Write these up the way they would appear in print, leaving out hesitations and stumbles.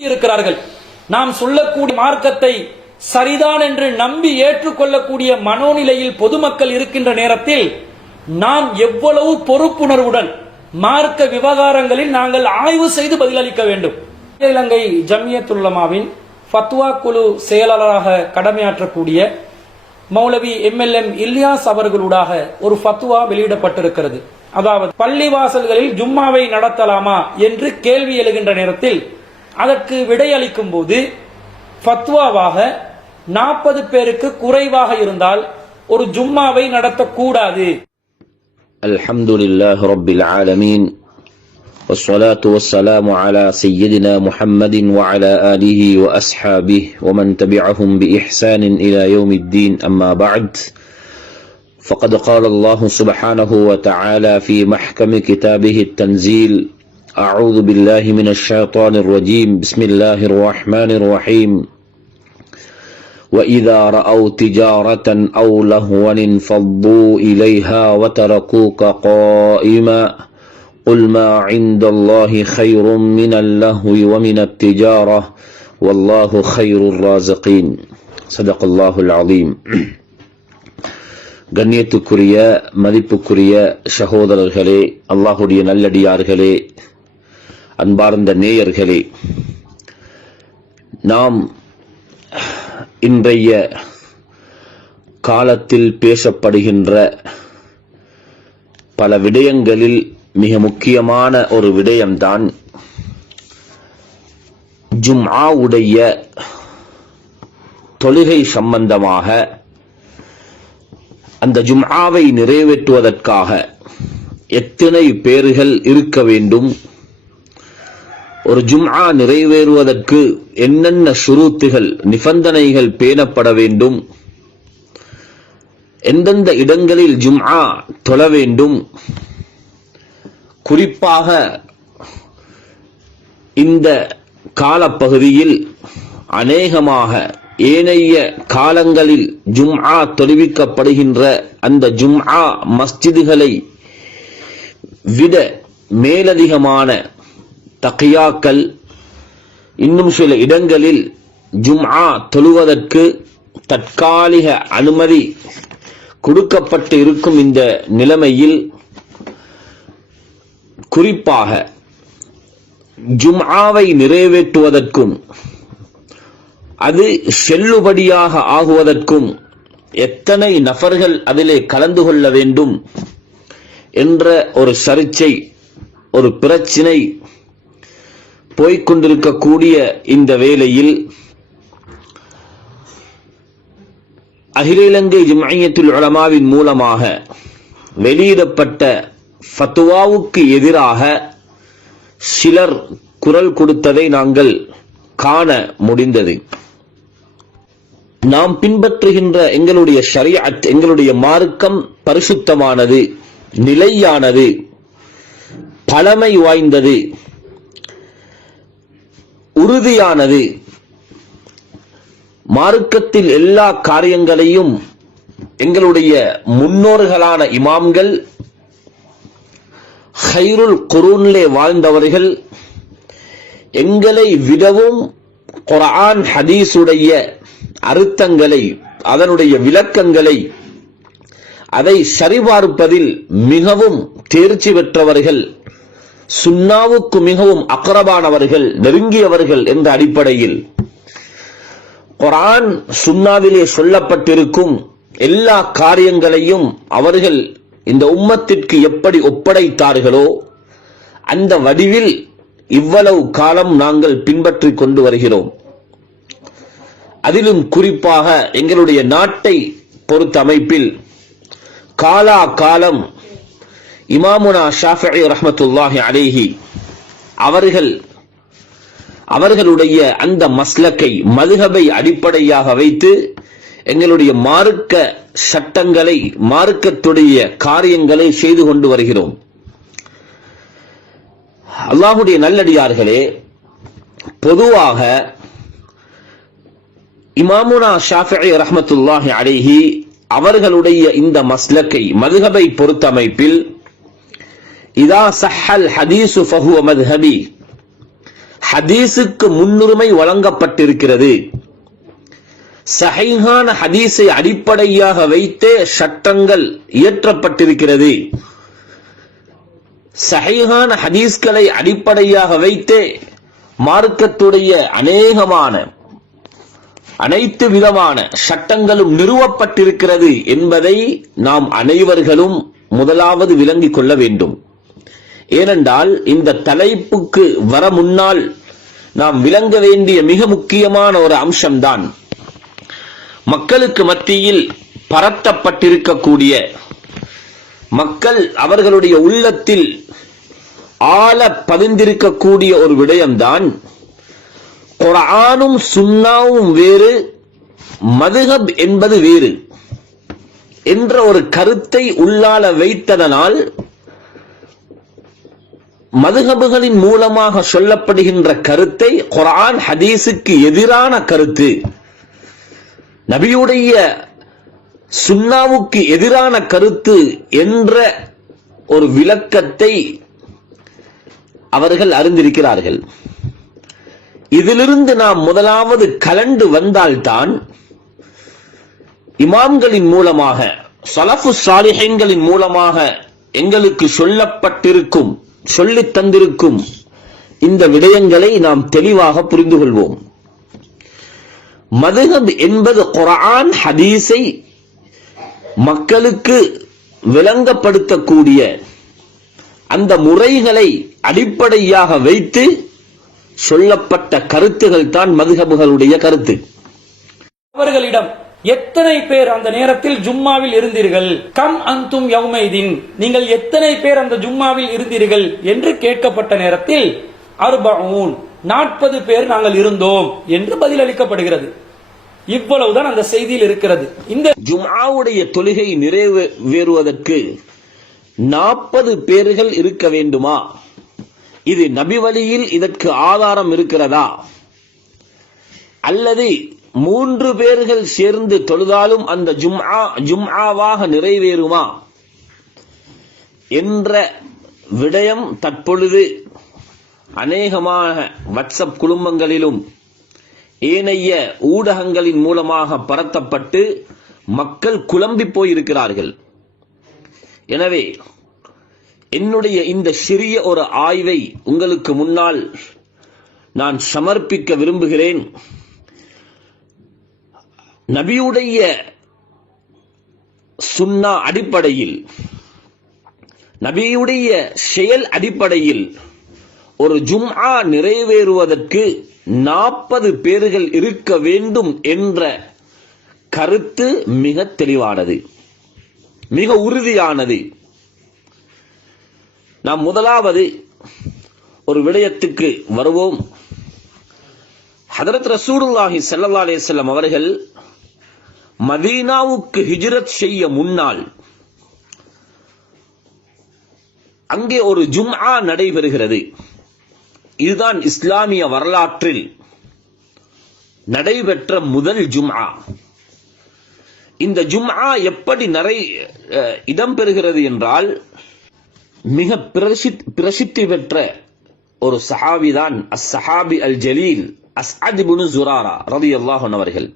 இருக்கிறார்கள். நாம் சொல்லக்கூடிய மார்க்கத்தை சரிதான் என்று நம்பி ஏற்றுக்கொள்ளக்கூடிய மனோநிலையில் பொதுமக்கள் இருக்கின்ற நேரத்தில் நாம் எவ்வளவு பொறுப்புணர்வுடன் மார்க்க விவகாரங்களில் நாங்கள் ஆய்வு செய்து பதிலளிக்க வேண்டும். இலங்கை ஜம்மியத்துல் உலமாவின் ஃபத்வா குழு செயலாளராக கடமையாற்றக்கூடிய மௌலவி MLM இல்யாஸ் அவர்களூடாக ஒரு ஃபத்வா வெளியிடப்பட்டிருக்கிறது. அதாவது பள்ளிவாசல்களில் ஜும்மாவை நடத்தலாமா என்று கேள்வி எழுகின்ற நேரத்தில் அதற்கு விடையளிக்கும் போது ஃபத்வாவாக 40 பேருக்கு குறைவாக இருந்தால் ஒரு ஜும்மாவை நடத்தக்கூடாது. அல்ஹம்துலில்லாஹி ரப்பில் ஆலமீன் والصلاة والسلام على سيدنا محمد وعلى آله وأصحابه ومن تبعهم بإحسان إلى يوم الدين أما بعد فقد قال الله سبحانه وتعالى في محكم كتابه التنزيل أعوذ بالله من الشيطان الرجيم بسم الله الرحمن الرحيم وإذا رأوا تجارة أو لهوا انفضوا إليها وتركوك قائما قل ما عند الله خير من اللهو ومن التجارة والله خير الرازقين صدق الله العظيم. கண்ணியத்துக்குரிய மதிப்புக்குரிய சகோதரர்களே, அல்லாஹுடைய நல்லடியார்களே, அன்பார்ந்த நேயர்களே, நாம் இன்றைய காலத்தில் பேசப்படுகின்ற பல விடயங்களில் மிக முக்கியமான ஒரு விடயம்தான் ஜும்ஆவுடைய தொழுகை சம்பந்தமாக. அந்த ஜும்ஆவை நிறைவேற்றுவதற்காக எத்தனை பேர்கள் இருக்க வேண்டும், ஒரு ஜும்ஆ நிறைவேறுவதற்கு என்னென்ன ஷுரூத்துகள் நிபந்தனைகள் பேணப்பட வேண்டும், எந்தெந்த இடங்களில் ஜும்ஆ தொழ வேண்டும், குறிப்பாக இந்த காலப்பகுதியில் அநேகமாக ஏனைய காலங்களில் ஜும்ஆ தொழுவிக்கப்படுகின்ற அந்த ஜும்ஆ மஸ்ஜிதுகளை விட மேலதிகமான தக்யாக்கள் இன்னும் சில இடங்களில் ஜும்ஆ தொழுவதற்கு தற்காலிக அனுமதி கொடுக்கப்பட்டு இருக்கும் இந்த நிலைமையில் குறிப்பாக ஜும்ஆவை நிறைவேற்றுவதற்கும் அது செல்லுபடியாக ஆகுவதற்கும் எத்தனை நபர்கள் அதிலே கலந்து கொள்ள வேண்டும் என்ற ஒரு சர்ச்சை, ஒரு பிரச்சினை போய்கொண்டிருக்கக்கூடிய இந்த வேளையில் அகில இலங்கை ஜம்இய்யத்துல் உலமாவின் மூலமாக வெளியிடப்பட்ட ஃபத்வாவுக்கு எதிராக சிலர் குரல் கொடுத்ததை நாங்கள் காண முடிந்தது. நாம் பின்பற்றுகின்ற எங்களுடைய ஷரீஅத், எங்களுடைய மார்க்கம் பரிசுத்தமானது, நிலையானது, பழமை வாய்ந்தது, உறுதியானது. மார்க்கத்தில் எல்லா காரியங்களையும் எங்களுடைய முன்னோர்களான இமாம்கள், ஹைருல் குரூன்லே வாழ்ந்தவர்கள் எங்களை விடவும் குர்ஆன் ஹதீஸுடைய அர்த்தங்களை, அதனுடைய விளக்கங்களை, அதை சரிபார்ப்பதில் மிகவும் தேர்ச்சி பெற்றவர்கள், சுன்னாவுக்கு மிகவும் அக்ரபானவர்கள், நெருங்கியவர்கள் என்ற அடிப்படையில் குர்ஆன் சுன்னாவிலே சொல்லப்பட்டிருக்கும் எல்லா காரியங்களையும் அவர்கள் இந்த உம்மத்திற்கு எப்படி ஒப்படைத்தார்களோ அந்த வடிவில் இவ்வளவு காலம் நாங்கள் பின்பற்றிக் கொண்டு வருகிறோம். அதிலும் குறிப்பாக எங்களுடைய நாட்டை பொறுத்த அமைப்பில் காலா காலம் இமாமுனா ஷாஃபிஈ ரஹ்மத்துல்லாஹி அலைஹி அவர்களுடைய அந்த மஸ்லக்கை, மதுஹபை அடிப்படையாக வைத்து எங்களுடைய மார்க்க சட்டங்களை, மார்க்கத்துடைய காரியங்களை செய்து கொண்டு வருகிறோம். அல்லாஹுடைய நல்லடியார்களே, பொதுவாக இமாமுனா ஷாஃபிஈ ரஹ்மத்துல்லாஹி அலைஹி அவர்களுடைய இந்த மஸ்லக்கை, மதுஹபை பொறுத்தமைப்பில் இதா சஹல் ஹதீஸு ஃபஹுவ மதுஹபி, ஹதீஸுக்கு முன்னுரிமை வழங்கப்பட்டிருக்கிறது. சஹீஹான ஹதீஸை அடிப்படையாக வைத்தே சட்டங்கள் இயற்றப்பட்டிருக்கிறது. சஹீஹான ஹதீஸ்களை அடிப்படையாக வைத்தே மார்க்கத்துடைய அனைத்து விதமான சட்டங்களும் நிறுவப்பட்டிருக்கிறது என்பதை நாம் அனைவர்களும் முதலாவது விளங்கிக் கொள்ள வேண்டும். ஏனென்றால் இந்த தலைப்புக்கு வர முன்னால் நாம் விளங்க வேண்டிய மிக முக்கியமான ஒரு அம்சம்தான் மக்களுக்கு மத்தியில் பரத்தப்பட்டிருக்கக்கூடிய, மக்கள் அவர்களுடைய உள்ளத்தில் ஆழ பதிந்திருக்கக்கூடிய ஒரு விடயம்தான் குர்ஆனும் சுன்னாவும் வேறு, மதுஹப் என்பது வேறு என்ற ஒரு கருத்தை உள்ளால வைத்ததனால் மதுஹபுகளின் மூலமாக சொல்லப்படுகின்ற கருத்தை குர்ஆன் ஹதீஸுக்கு எதிரான கருத்து, நபியுடைய சுன்னாவுக்கு எதிரான கருத்து என்ற ஒரு விளக்கத்தை அவர்கள் அறிந்திருக்கிறார்கள். இதிலிருந்து நாம் முதலாவது கலண்டு வந்தால்தான் இமாம்களின் மூலமாக, ஸலஃபு ஸாலிஹீன்களின் மூலமாக எங்களுக்கு சொல்லித் தந்திருக்கும் இந்த விடயங்களை நாம் தெளிவாக புரிந்து கொள்வோம். மதுஹப் என்பது குர்ஆன் ஹதீஸை மக்களுக்கு விளங்கப்படுத்தக்கூடிய அந்த முறைகளை அடிப்படையாக வைத்து சொல்லப்பட்ட கருத்துகள் தான் மதுஹபுகளுடைய கருத்து. அவர்களிடம் எத்தனை பேர் அந்த நேரத்தில் ஜும்மாவில் இருந்தீர்கள், கம் அந்தும் யௌமைதீன், நீங்கள் எத்தனை பேர் அந்த ஜும்மாவில் இருந்தீர்கள் என்று கேட்கப்பட்ட நேரத்தில் 40 பேர் நாங்கள் இருந்தோம் என்று பதிலளிக்கப்படுகிறது. இவ்வளவுதான் அந்த செய்தியில் இருக்கிறது. இந்த ஜும்ஆவுடைய தொழுகை நிறைவேறுவதற்கு 40 பேர்கள் இருக்க வேண்டுமா? இது நபி வழியில் இதற்கு ஆதாரம் இருக்கிறதா? அல்லது 3 பேர்கள் சேர்ந்து தொழுதாலும் அந்த ஜும்ஆவாக நிறைவேறுமா என்ற விடயம் தற்பொழுது அநேகமாக வாட்ஸ்அப் குழுமங்களிலும் ஏனைய ஊடகங்களின் மூலமாக பரத்தப்பட்டு மக்கள் குழம்பி போயிருக்கிறார்கள். எனவே என்னுடைய இந்த சிறிய ஒரு ஆய்வை உங்களுக்கு முன்னால் நான் சமர்ப்பிக்க விரும்புகிறேன். நபியுடைய சுன்னா அடிப்படையில், நபியுடைய செயல் அடிப்படையில் ஒரு ஜும்ஆ நிறைவேறுவதற்கு 40 பேர்கள் இருக்க வேண்டும் என்ற கருத்து மிக தெளிவானது, மிக உறுதியானது. நாம் முதலாவது ஒரு விடயத்துக்கு வருவோம். ஹதரத் ரசூலுல்லாஹி ஸல்லல்லாஹு அலைஹி வஸல்லம் அவர்கள் மதீனாவுக்கு ஹிஜ்ரத் செய்ய முன்னால் அங்கே ஒரு ஜும்ஆ நடைபெறுகிறது. இதுதான் இஸ்லாமிய வரலாற்றில் நடைபெற்ற முதல் ஜும்ஆ. இந்த ஜும்ஆ எப்படி இடம்பெறுகிறது என்றால், மிக பிரசித்தி பெற்ற ஒரு சஹாபிதான் அஸ்-ஸஹாபி அல்-ஜலீல் அஸ்அத் இப்னு ஸுராரா ரலியல்லாஹு அன்ஹு அவர்கள்.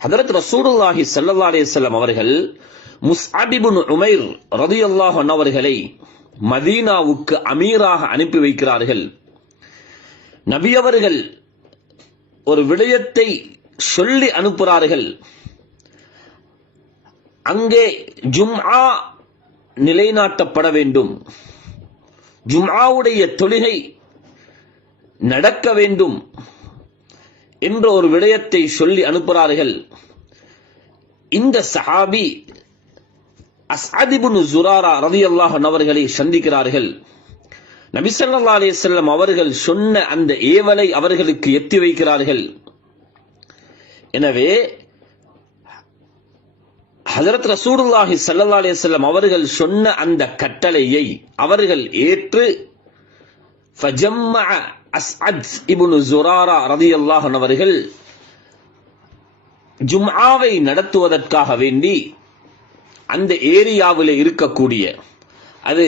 ஹதரத் ரசூலுல்லாஹி ஸல்லல்லாஹு அலைஹி வஸல்லம் அவர்கள் முஸ்அப் இப்னு உமைர் ரலியல்லாஹு அன்ஹு அவர்களை மதீனாவுக்கு அமீராக அனுப்பி வைக்கிறார்கள். நபி அவர்கள் ஒரு விடயத்தை சொல்லி அனுப்புகிறார்கள். அங்கே ஜும்ஆ நிலைநாட்டப்பட வேண்டும், ஜும்ஆவுடைய தொழுகை நடக்க வேண்டும் என்ற ஒரு விடயத்தை சொல்லி அனுப்புகிறார்கள். இந்த சஹாபி அஸ்அத் இப்னு ஸுராரா ரலியல்லாஹு அன்ஹு அவர்களை சந்திக்கிறார்கள். நபி ஸல்லல்லாஹு அலைஹி வஸல்லம் அவர்கள் சொன்ன அந்த ஏவலை அவர்களுக்கு எத்தி வைக்கிறார்கள். எனவே ஹஜரத் ரசூலுல்லாஹி ஸல்லல்லாஹு அலைஹி வஸல்லம் அவர்கள் சொன்ன அந்த கட்டளையை அவர்கள் ஏற்று ஃபஜம்மஅ அஸ்அத் இப்னு ஸுராரா ரலியல்லாஹு அன்ஹு அவர்கள் ஜும்ஆவை நடத்துவதற்காக வேண்டி அந்த ஏரியாவில் இருக்கக்கூடிய, அது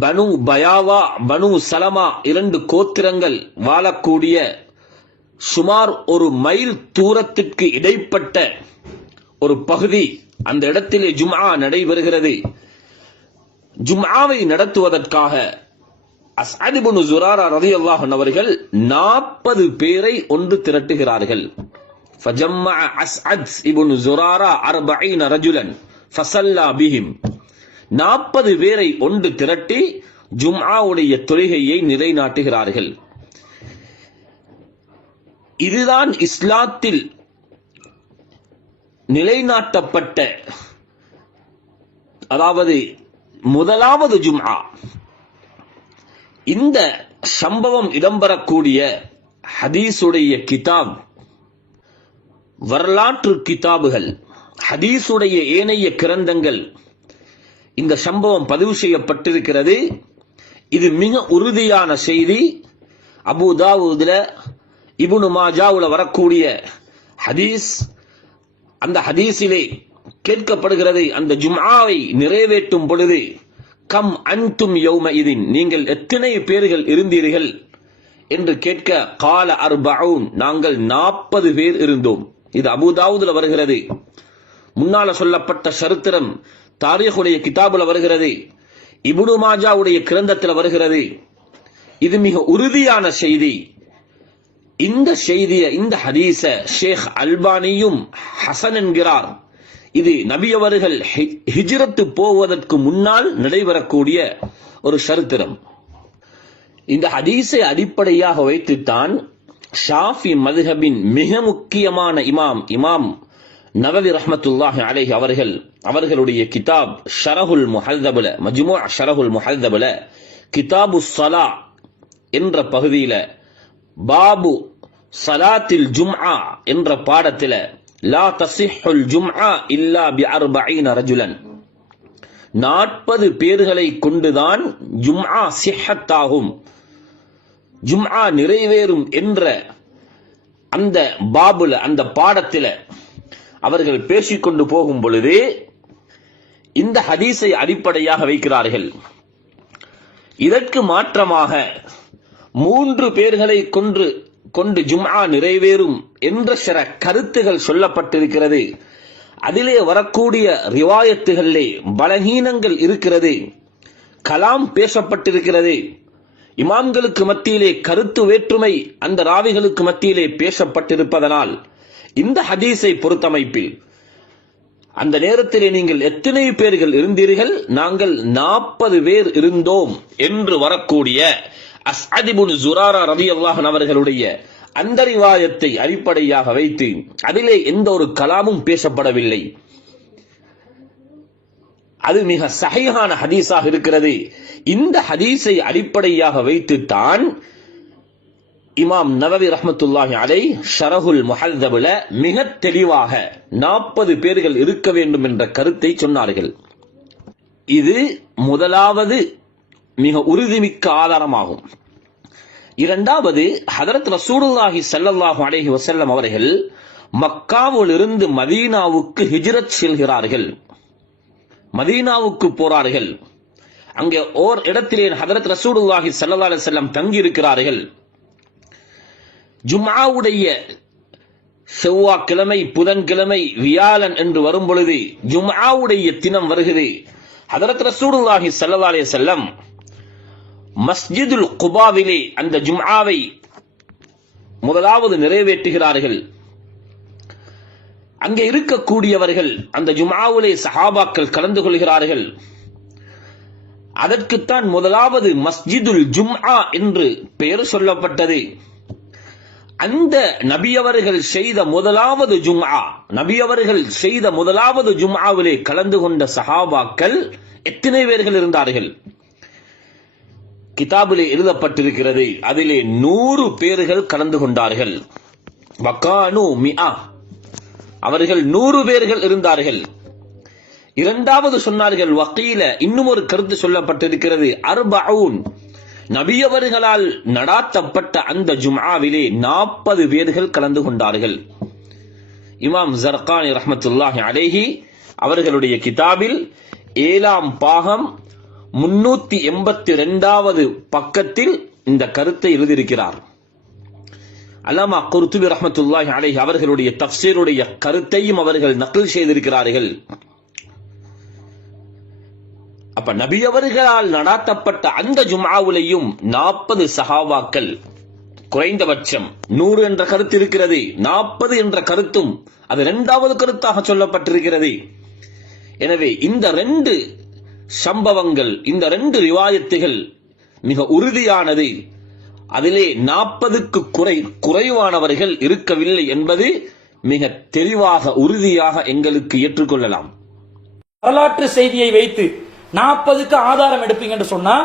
பனு பயாவா, பனு சலமா 2 கோத்திரங்கள் வாழக்கூடிய சுமார் 1 மைல் தூரத்திற்கு இடைப்பட்ட ஒரு பகுதி, அந்த இடத்திலே ஜும்ஆ நடைபெறுகிறது. ஜும்ஆவை நடத்துவதற்காக அஸ்அத் இப்னு ஸுராரா ரலியல்லாஹு அன்ஹு அவர்கள் 40 பேரை ஒன்று திரட்டுகிறார்கள். ஃபஜம்மஅ அஸ்அத் இப்னு ஸுராரா 40 ரஜுலன் ஃபஸல்லா பிஹிம். 40 பேரை ஒன்று திரட்டி ஜும்ஆவுடைய தொழுகையை நிலைநாட்டுகிறார்கள். இதுதான் இஸ்லாத்தில் நிலைநாட்டப்பட்ட, அதாவது முதலாவது ஜும்ஆ. இந்த சம்பவம் இடம்பெறக்கூடிய ஹதீஸுடைய கிதாப், வரலாற்று கிதாபுகள், ஹதீஸுடைய ஏனைய கிரந்தங்கள் இந்த சம்பவம் பதிவு செய்யப்பட்டிருக்கிறது. இது மிக உறுதியான செய்தி. அபூ தாவூதுல, இப்னு மாஜாவுல வரக்கூடிய ஹதீஸ். அந்த ஹதீஸிலே கேட்கப்படுகிறது, அந்த ஜும்ஆவை நிறைவேற்றும் பொழுது கம் அன்தும் யௌமஇதின், நீங்கள் எத்தனை பேர்கள் இருந்தீர்கள் என்று கேட்க, கால 40, நாங்கள் 40 பேர் இருந்தோம். இது அபூ தாவூதுல வருகிறது. முன்னால சொல்லப்பட்ட சரித்திரம் தாரீஹுடைய கிதாபுல வருகிறது, இப்னு மாஜாவுடைய கிரந்தத்தில் வருகிறது. இது மிக உறுதியான செய்தி. இந்த செய்திய, இந்த ஹதீஸ ஷேக் அல்பானியும் ஹசன் என்கிறார். இது நபி அவர்கள் ஹிஜ்ரத்து போவதற்கு முன்னால் நடைபெறக்கூடிய ஒரு சரித்திரம். இந்த ஹதீஸை அடிப்படையாக வைத்துத்தான் ஷாஃபி மதுஹபின் மிக முக்கியமான இமாம் நவவி ரஹ்மத்துல்லாஹி அலைஹி அவர்களுடைய கிதாப் ஷரஹுல் முஹல்லபுல, மஜ்மூ ஷரஹுல் முஹல்லபுல கிதாபு ஸலா என்ற பகுதியில பாபு ஸலாத்தில் ஜும்ஆ என்ற பாடத்தில லா தஸிஹுல் ஜும்ஆ இல்லா பி 40 ரஜுலன், 40 பேர்களை கொண்டுதான் ஜும்ஆ சிஹ்ஹத்தாகும், ஜும்ஆ நிறைவேறும் என்ற அந்த பாபுல, அந்த பாடத்தில அவர்கள் பேசிக்கொண்டு போகும் பொழுது இந்த ஹதீஸை அடிப்படையாக வைக்கிறார்கள். இதற்கு மாற்றமாக 3 பேர்களை கொண்டு ஜும்ஆ நிறைவேறும் என்ற சில கருத்துகள் சொல்லப்பட்டிருக்கிறது. அதிலே வரக்கூடிய ரிவாயத்துகளிலே பலகீனங்கள் இருக்கிறது, கலாம் பேசப்பட்டிருக்கிறது, இமாம்களுக்கு மத்தியிலே கருத்து வேற்றுமை அந்த ராவிகளுக்கு மத்தியிலே பேசப்பட்டிருப்பதனால் இந்த ஹதீஸை பொறுத்தமைப்பில் அந்த நேரத்திலே நீங்கள் எத்தனை பேர்கள் இருந்தீர்கள், நாங்கள் 40 பேர் இருந்தோம் என்று வரக்கூடிய அஸ்அத் இப்னு ஸுராரா ரலியல்லாஹு அன்ஹு அவர்களுடைய அந்த ரிவாயத்தை அடிப்படையாக வைத்து அதிலே எந்த ஒரு கலாமும் பேசப்படவில்லை. அது மிக சஹீஹான ஹதீஸாக இருக்கிறது. இந்த ஹதீஸை அடிப்படையாக வைத்துத்தான் இமாம் நவவி ரஹ்மத்துல்லாஹி அலைஹி ஷரஹுல் முஹல்லபுல மிக தெளிவாக 40 பேர்கள் இருக்க வேண்டும் என்ற கருத்தை சொன்னார்கள். இது முதலாவது மிக உறுதிமிக்க ஆதாரமாகும். இரண்டாவது, ஹதரத் ரசூலுல்லாஹி ஸல்லல்லாஹு அலைஹி வஸல்லம் அவர்கள் மக்காவிலிருந்து மதீனாவுக்கு ஹிஜ்ரத் செல்கிறார்கள், மதீனாவுக்கு போறார்கள். அங்கே ஓர் இடத்திலே ஹதரத் ரசூலுல்லாஹி ஸல்லல்லாஹு அலைஹி வஸல்லம் தங்கி இருக்கிறார்கள். ஜும்ஆவுடைய செவ்வாய்க்கிழமை, புதன்கிழமை, வியாழன் என்று வரும் பொழுது ஜும்ஆவுடைய தினம் வருகிறது. ஹதரத் ரசூலுல்லாஹி ஸல்லல்லாஹு அலைஹி வஸல்லம் மஸ்ஜிதுல் குபாவிலே அந்த ஜும்ஆவை முதலாவது நிறைவேற்றுகிறார்கள். அங்கே இருக்கக்கூடியவர்கள், அந்த ஜும்ஆவிலே சஹாபாக்கள் கலந்து கொள்கிறார்கள். அதற்குத்தான் முதலாவது மஸ்ஜிதுல் ஜும்ஆ என்று பெயர் சொல்லப்பட்டது. அந்த நபியவர்கள் செய்த முதலாவது ஜும்ஆ, நபியவர்கள் செய்த முதலாவது ஜும்ஆவிலே கலந்து கொண்ட சஹாபாக்கள் எத்தனை பேர்கள் இருந்தார்கள்? கிதாபிலே எழுதப்பட்டிருக்கிறது, அதிலே 100 பேர்கள் கலந்து கொண்டார்கள். வகானு மிஆ, அவர்கள் 100 பேர்கள் இருந்தார்கள். இரண்டாவது சொன்னார்கள் வகீல, இன்னும் ஒரு கருத்து சொல்லப்பட்டிருக்கிறது 40, நபியவர்களால் நடாத்தப்பட்ட அந்த ஜும்ஆவிலே 40 பேர்கள் கலந்து கொண்டார்கள். இமாம் ஜர்கானி ரஹ்மத்துல்லாஹி அலைஹி அவர்களுடைய கிதாபில் 7ஆம் பாகம் 382வது பக்கத்தில் இந்த கருத்தை எழுதியிருக்கிறார். அல்லாமா குர்துபி ரஹ்மத்துல்லாஹி அலைஹி அவர்களுடைய தஃப்சீருடைய கருத்தையும் அவர்கள் நக்ல் செய்திருக்கிறார்கள். அப்ப நபி அவர்களால் நடாத்தப்பட்ட அந்த ஜும்ஆவிலையும் 40 சஹாபாக்கள், குறைந்தபட்சம் 100 என்ற கருத்து இருக்கிறது, 40 என்ற கருத்தும் அது இரண்டாவது கருத்தாக சொல்லப்பட்டிருக்கிறது. எனவே இந்த 2 சம்பவங்கள், இந்த 2 ரிவாயத்துகள் மிக உறுதியானது. அதிலே 40க்கு குறைவானவர்கள் இருக்கவில்லை என்பது மிக தெளிவாக உறுதியாக எங்களுக்கு ஏற்றுக்கொள்ளலாம். வரலாற்று செய்தியை வைத்து 40க்கு ஆதாரம் எடுப்பீங்க என்று சொன்னா,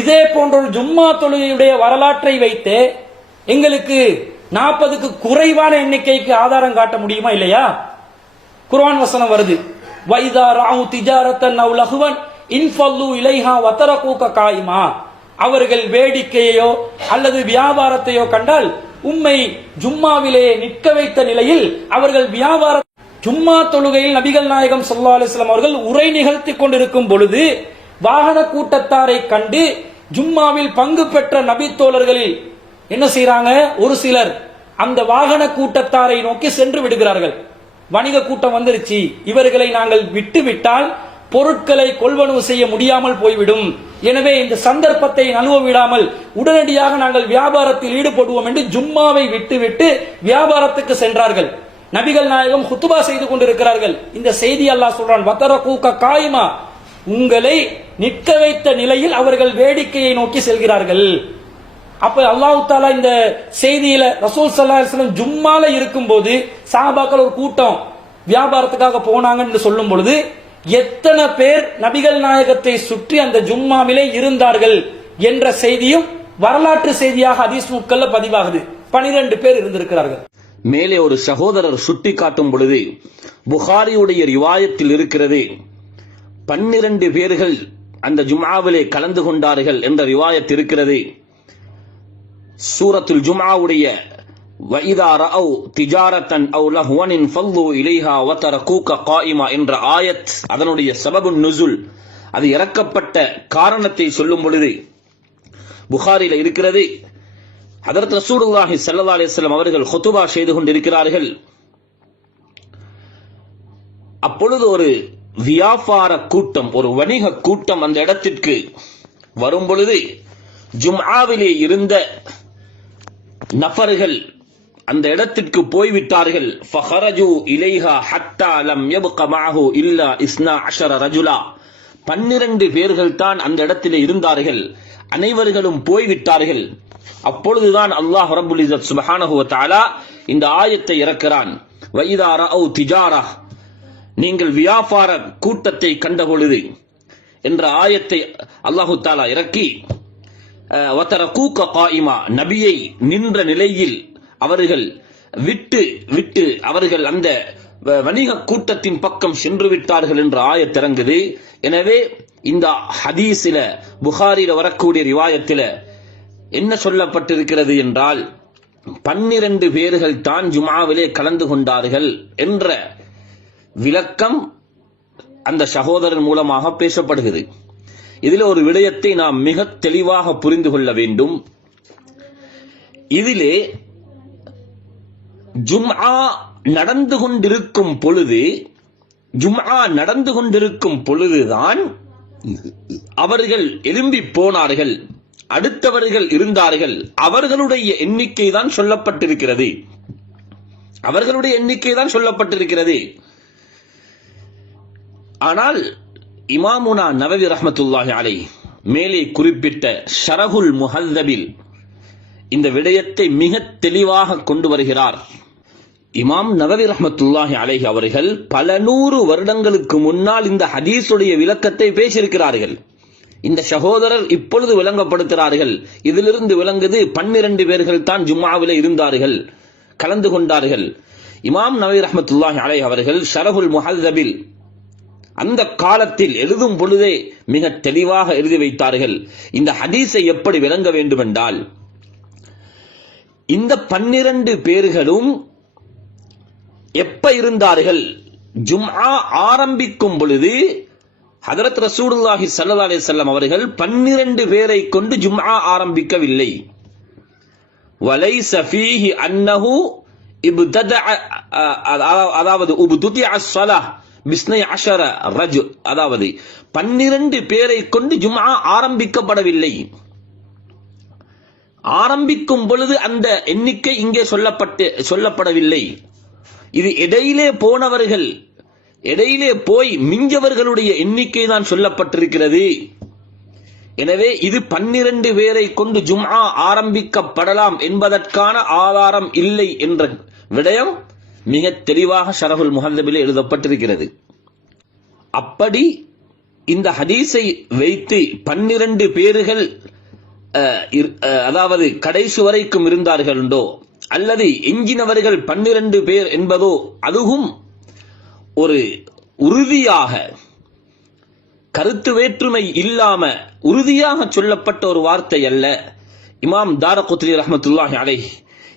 இதே போன்ற ஒரு ஜும்மா தொழுகையுடைய வரலாற்றை வைத்து எங்களுக்கு 40க்கு குறைவான எண்ணிக்கைக்கு ஆதாரம் காட்ட முடியுமா? இல்லையா? குர்ஆன் வசனம் வருது, வைதா ராஹு திஜாரத்தன் அவ் லஹ்வன் இன்ஃபல்லு இலைஹா வதரகூக காயிமா. அவர்கள் வேடிக்கையோ அல்லது வியாபாரத்தையோ கண்டால் உம்மை ஜும்மாவிலே நிற்க வைத்த நிலையில் அவர்கள் ஜும்மா தொழுகையில் நபிகள் நாயகம் ஸல்லல்லாஹு அலைஹி வஸல்லம் அவர்கள் உரை நிகழ்த்திக் கொண்டிருக்கும் பொழுது வாகன கூட்டத்தாரை கண்டு ஜும்மாவில் பங்கு பெற்ற நபி தோழர்களில் என்ன செய்யறாங்க? ஒரு சிலர் அந்த வாகன கூட்டத்தாரை நோக்கி சென்று விடுகிறார்கள். வணிக கூட்டம் வந்துருச்சு, இவர்களை நாங்கள் விட்டுவிட்டால் பொருட்களை கொள்வனவு செய்ய முடியாமல் போய்விடும், எனவே இந்த சந்தர்ப்பத்தை நழுவ விடாமல் உடனடியாக நாங்கள் வியாபாரத்தில் ஈடுபடுவோம் என்று ஜும்மாவை விட்டுவிட்டு வியாபாரத்துக்கு சென்றார்கள். நபிகள் நாயகம் ஹுத்துபா செய்து கொண்டிருக்கிறார்கள். இந்த செய்தி அல்லாஹ் சொல்றான், வதரகூக காயிமா, உங்களை நிற்க வைத்த நிலையில் அவர்கள் வேடிக்கையை நோக்கி செல்கிறார்கள். அப்ப அல்லாஹ் தஆலா இந்த செய்தியில ரசூல் ஸல்லல்லாஹு அலைஹி வஸல்லம் ஜும்மால இருக்கும்போது சஹாபாக்கள் ஒரு கூட்டம் வியாபாரத்துக்காக போனாங்கன்னு சொல்லும் பொழுது எத்தனை பேர் நபிகள் நாயகத்தை சுற்றி அந்த ஜும்மாவிலே இருந்தார்கள் என்ற செய்தியும் வரலாற்று செய்தியாக ஹதீஸ் நூல்கள்ல பதிவாகுது. 12 பேர் இருந்திருக்கிறார்கள். மேலே ஒரு சகோதரர் சுட்டி காட்டும் பொழுது புகாரியுடைய ரிவாயத்தில் இருக்கிறது, 12 பேர்கள் அந்த ஜும்ஆவிலே கலந்து கொண்டார்கள் என்ற ரிவாயத் இருக்கிறது. சூரத்துல் ஜும்ஆவுடைய وَإِذَا رَأَوْا تِجَارَةً أَوْ لَهْوًا انفَضُّوا إِلَيْهَا وَتَرَكُوكَ قَائِمًا என்ற ஆயத், அதனுடைய சபபுன் நுசுல், அது இறக்கப்பட்ட காரணத்தை சொல்லும் பொழுது புகாரில இருக்கிறது. ஹதரத் ரசூலுல்லாஹி ஸல்லல்லாஹு அலைஹி வஸல்லம் அவர்கள் ஹுதுபா செய்து கொண்டிருக்கிறார்கள். அப்பொழுது ஒரு வியாபார கூட்டம், ஒரு வணிக கூட்டம் அந்த இடத்திற்கு வரும் பொழுது ஜும்ஆவிலே இருந்த நபர்கள் அந்த இடத்திற்கு போய்விட்டார்கள். ஃபஹரஜு இலைஹா ஹத்தா லம் யப்க மஅஹு இல்லா 12 ரஜுலா. 12 பேர்கள் தான் அந்த இடத்திலே இருந்தார்கள், அனைவர்களும் போய்விட்டார்கள். அப்பொழுதுதான் அல்லாஹ் ரப்புல் இஸ்ஸத் சுப்ஹானஹு வ தஆலா இந்த ஆயத்தை இறக்கிறான். வைதா ரஅவ் திஜாரா, நீங்கள் வியாபார கூட்டத்தை கண்ட பொழுது என்ற ஆயத்தை அல்லாஹ் தஆலா இறக்கி வதரகூக காயிமா, நபியை நின்ற நிலையில் அவர்கள் விட்டு அவர்கள் அந்த வணிக கூட்டத்தின் பக்கம் சென்று விட்டார்கள் என்ற ஆயத் இறங்குது. எனவே இந்த ஹதீஸில, புகாரில வரக்கூடிய ரிவாயத்தில என்ன சொல்லப்பட்டிருக்கிறது என்றால், 12 பேர்கள் தான் ஜும்ஆவிலே கலந்து கொண்டார்கள் என்ற விளக்கம் அந்த சகோதரன் மூலமாக பேசப்படுகிறது. இதில் ஒரு விடயத்தை நாம் மிக தெளிவாக புரிந்து கொள்ள வேண்டும். இதிலே ஜும்ஆ நடந்து கொண்டிருக்கும் பொழுதுதான் அவர்கள் எழும்பி போனார்கள், அடுத்தவர்கள் இருந்தார்கள், அவர்களுடைய எண்ணிக்கை தான் சொல்லப்பட்டிருக்கிறது. ஆனால் இமாமுனா நவவி ரஹ்மத்துல்லாஹி அலைஹி மேலே குறிப்பிட்ட ஷரஹுல் முஹல்லபில் இந்த விடயத்தை மிக தெளிவாக கொண்டு வருகிறார். இமாம் நவவி ரஹ்மத்துல்லாஹி அலைஹி அவர்கள் பல 100 வருடங்களுக்கு முன்னால் இந்த ஹதீஸுடைய விளக்கத்தை பேசியிருக்கிறார்கள். இந்த சகோதரர் இப்பொழுது விளங்கப்படுத்துகிறார்கள். இதிலிருந்து விளங்குது 12 பேர்கள் தான் ஜும்ஆவிலே இருந்தார்கள், கலந்து கொண்டார்கள். இமாம் நவவி ரஹ்மத்துல்லாஹி அலைஹி அவர்கள் ஷரஹுல் முஹல்லபில் அந்த காலத்தில் எழுதும் பொழுதே மிக தெளிவாக எழுதி வைத்தார்கள். இந்த ஹதீஸை எப்படி விளங்க வேண்டும் என்றால், இந்த 12 பேர்களும் எப்ப இருந்தார்கள்? ஜும்ஆ ஆரம்பிக்கும் பொழுது ஹதரத் ரசூலுல்லாஹி ஸல்லல்லாஹு அலைஹி வஸல்லம் அவர்கள் 12 பேரை கொண்டு ஜும்ஆ ஆரம்பிக்கவில்லை. வலைஸ ஃபீஹி அன்னஹு இப்ததஅ, அதாவது உப்துதிஅ ஸலாஹ் பிஸ்னை அஷர ரஜுல், அதாவது 12 பேரை கொண்டு ஜும்ஆ ஆரம்பிக்கப்படவில்லை. ஆரம்பிக்கும் பொழுது அந்த எண்ணிக்கை இங்கே சொல்லப்படவில்லை. இது இடையிலே போனவர்கள், இடையிலே போய் மிஞ்சவர்களுடைய எண்ணிக்கை தான் சொல்லப்பட்டிருக்கிறது. எனவே இது 12 பேரை கொண்டு ஜும்ஆ ஆரம்பிக்கப்படலாம் என்பதற்கான ஆதாரம் இல்லை என்ற விடயம் மிக தெளிவாக ஷரஹுல் முஹல்லபிலே எழுதப்பட்டிருக்கிறது. அப்படி இந்த ஹதீஸை வைத்து 12 பேர்கள் அதாவது கடைசி வரைக்கும் இருந்தார்கள் உண்டோ, அல்லது எஞ்சினவர்கள் 12 பேர் என்பதோ, அதுவும் ஒரு உறுதியாக கருத்து வேற்றுமை இல்லாம உறுதியாக சொல்லப்பட்ட ஒரு வார்த்தை அல்ல. இமாம் தாரகுத்னி ரஹ்மத்துல்லாஹி அலைஹி,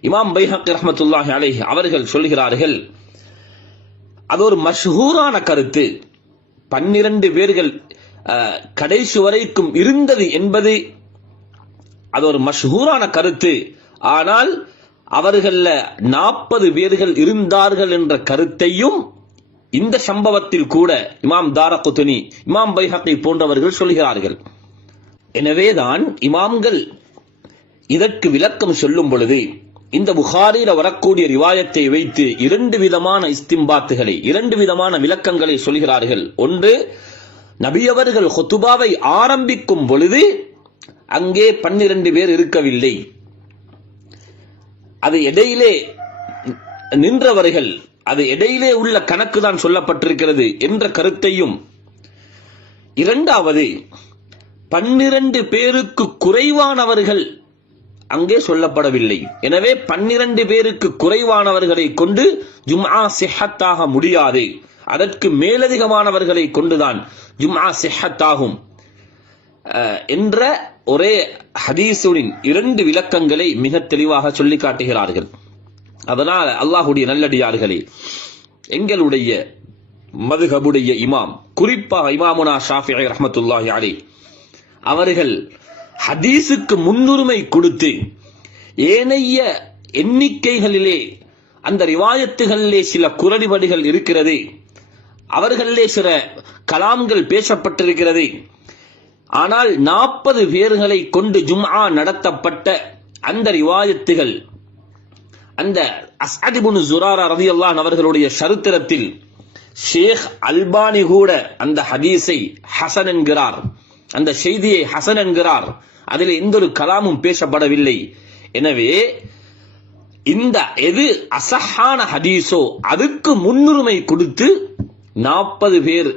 இமாம் பைஹக்கி ரஹ்மத்துல்லாஹி அலைஹி அவர்கள் சொல்கிறார்கள், அது ஒரு மஷ்ஹூரான கருத்து. 12 பேர்கள் கடைசி வரைக்கும் இருந்தது என்பது அது ஒரு மஷ்ஹூரான கருத்து. ஆனால் அவர்கள 40 பேர்கள் இருந்தார்கள் என்ற கருத்தையும் இந்த சம்பவத்தில் கூட இமாம் தாரகுத்னி, இமாம் பைஹக்கி போன்றவர்கள் சொல்கிறார்கள். எனவேதான் இமாம்கள் இதற்கு விளக்கம் சொல்லும் பொழுது இந்த புகாரில வரக்கூடிய ரிவாயத்தை வைத்து 2 விதமான இஸ்திம்பாத்துகளை, 2 விதமான விளக்கங்களை சொல்கிறார்கள். ஒன்று, நபியவர்கள் ஹுத்துபாவை ஆரம்பிக்கும் பொழுது அங்கே 12 பேர் இருக்கவில்லை, அது இடையிலே நின்றவர்கள், அது இடையிலே உள்ள கணக்கு தான் சொல்லப்பட்டிருக்கிறது என்ற கருத்தையும், இரண்டாவது 12 பேருக்கு குறைவானவர்கள் அங்கே சொல்லப்படவில்லை. எனவே 12 பேருக்கு குறைவானவர்களை கொண்டு ஜும்ஆ சிஹத்தாக முடியாது, அதற்கு மேலதிகமானவர்களை கொண்டுதான் ஜும்ஆ சிஹத்தாகும் என்ற ஒரே ஹதீஸுடன் 2 விளக்கங்களை மிக தெளிவாக சொல்லி காட்டுகிறார்கள். அதனால் அல்லாஹ்வுடைய நல்லடியார்களே, எங்களுடைய மதுஹபுடைய இமாம், குறிப்பாக இமாமுனா ஷாஃபிஈ ரஹ்மத்துல்லாஹி அலைஹி அவர்கள் ஹதீஸுக்கு முன்னுரிமை கொடுத்து ஏனைய எண்ணிக்கைகளிலே அந்த ரிவாயத்துகளிலே சில குரடிபடிகள் இருக்கிறது, அவர்களிலே சில கலாம்கள் பேசப்பட்டிருக்கிறது. ஆனால் 40 பேர்களை கொண்டு ஜும்ஆ நடத்தப்பட்ட அந்த ரிவாயத்துகள், அந்த அஸ்அத் இப்னு ஸுராரா ரலியல்லாஹு அன்ஹு அவர்களுடைய சரித்திரத்தில் ஷேக் அல்பானி கூட அந்த ஹதீஸை ஹசன் என்கிறார், அந்த செய்தியை ஹசன் என்கிறார். அதில் எந்த ஒரு கலாமும் பேசப்படவில்லை. எனவே இந்த எது அசஹான ஹதீஸோ அதுக்கு முன்னுரிமை கொடுத்து 40 பேர்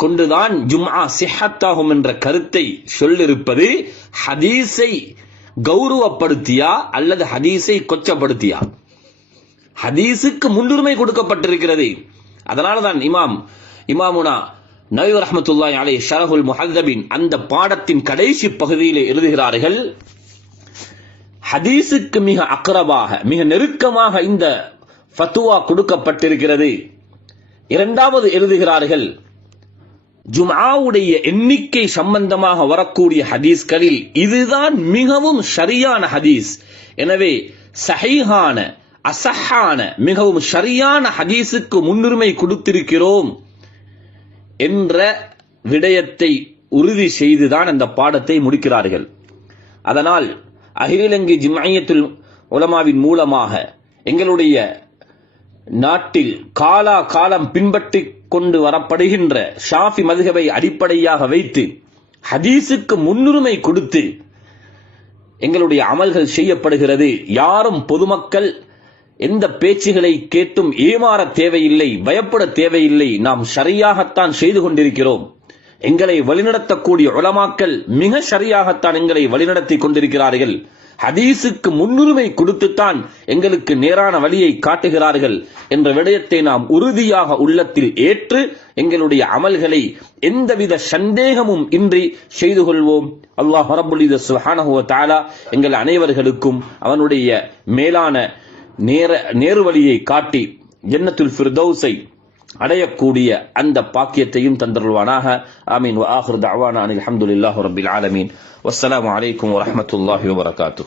கொண்டுதான் ஜும்ஆ சிஹத்தாகும் என்ற கருத்தை சொல்லிருப்பது ஹதீஸை கௌரவப்படுத்தியா அல்லது ஹதீஸை கொச்சப்படுத்தியா? ஹதீஸுக்கு முன்னுரிமை கொடுக்கப்பட்டிருக்கிறது. அதனாலதான் இமாமுனா நவவி ரஹ்மத்துல்லாஹி அலைஹி ஷரஹுல் முஹல்லபின் அந்த பாடத்தின் கடைசி பகுதியிலே எழுதுகிறார்கள், ஹதீஸுக்கு மிக அக்ரபாக, மிக நெருக்கமாக இந்த ஃபத்வா கொடுக்கப்பட்டிருக்கிறது. இரண்டாவது எழுதுகிறார்கள், ஜும்ஆவுடைய எண்ணிக்கை சம்பந்தமாக வரக்கூடிய ஹதீஸ்களில் இதுதான் மிகவும் சரியான ஹதீஸ். எனவே சஹீஹான, அசஹான, மிகவும் சரியான ஹதீஸுக்கு முன்னுரிமை கொடுத்திருக்கிறோம் என்ற விடயத்தை உறுதி செய்துதான் அந்த பாடத்தை முடிக்கிறார்கள். அதனால் அகில இலங்கை ஜம்இய்யத்துல் உலமாவின் மூலமாக எங்களுடைய நாட்டில் காலா காலம் பின்பற்றி கொண்டு வரப்படுகின்ற ஷாஃபி மதுஹபை அடிப்படையாக வைத்து ஹதீஸுக்கு முன்னுரிமை கொடுத்து எங்களுடைய அமல்கள் செய்யப்படுகிறது. யாரும் பொதுமக்கள் எந்த பேச்சுகளை கேட்டும் ஏமாற தேவையில்லை, பயப்பட தேவையில்லை. நாம் சரியாகத்தான் செய்து கொண்டிருக்கிறோம். எங்களை வழிநடத்தக்கூடிய உலமாக்கள் மிக சரியாகத்தான் எங்களை வழிநடத்தி கொண்டிருக்கிறார்கள். ஹதீஸுக்கு முன்னுரிமை கொடுத்துத்தான் எங்களுக்கு நேரான வழியை காட்டுகிறார்கள் என்ற விடயத்தை நாம் உறுதியாக உள்ளத்தில் ஏற்று எங்களுடைய அமல்களை எந்தவித சந்தேகமும் இன்றி செய்து கொள்வோம். அல்லாஹ் ரப்புல் இஸ்ஸத் சுப்ஹானஹு வ தஆலா எங்கள் அனைவர்களுக்கும் அவனுடைய மேலான நேர்வழியை காட்டி ஜன்னத்துல் ஃபிர்தௌஸை அடையக்கூடிய அந்த பாக்கியத்தையும் தந்தருள்வானாக. ஆமீன். வ ஆகிரு தஅவானா அனில் ஹம்துலில்லாஹி ரப்பில் ஆலமீன். வஸ்ஸலாமு அலைக்கும் வரஹ்மத்துல்லாஹி வபரகாத்துஹு.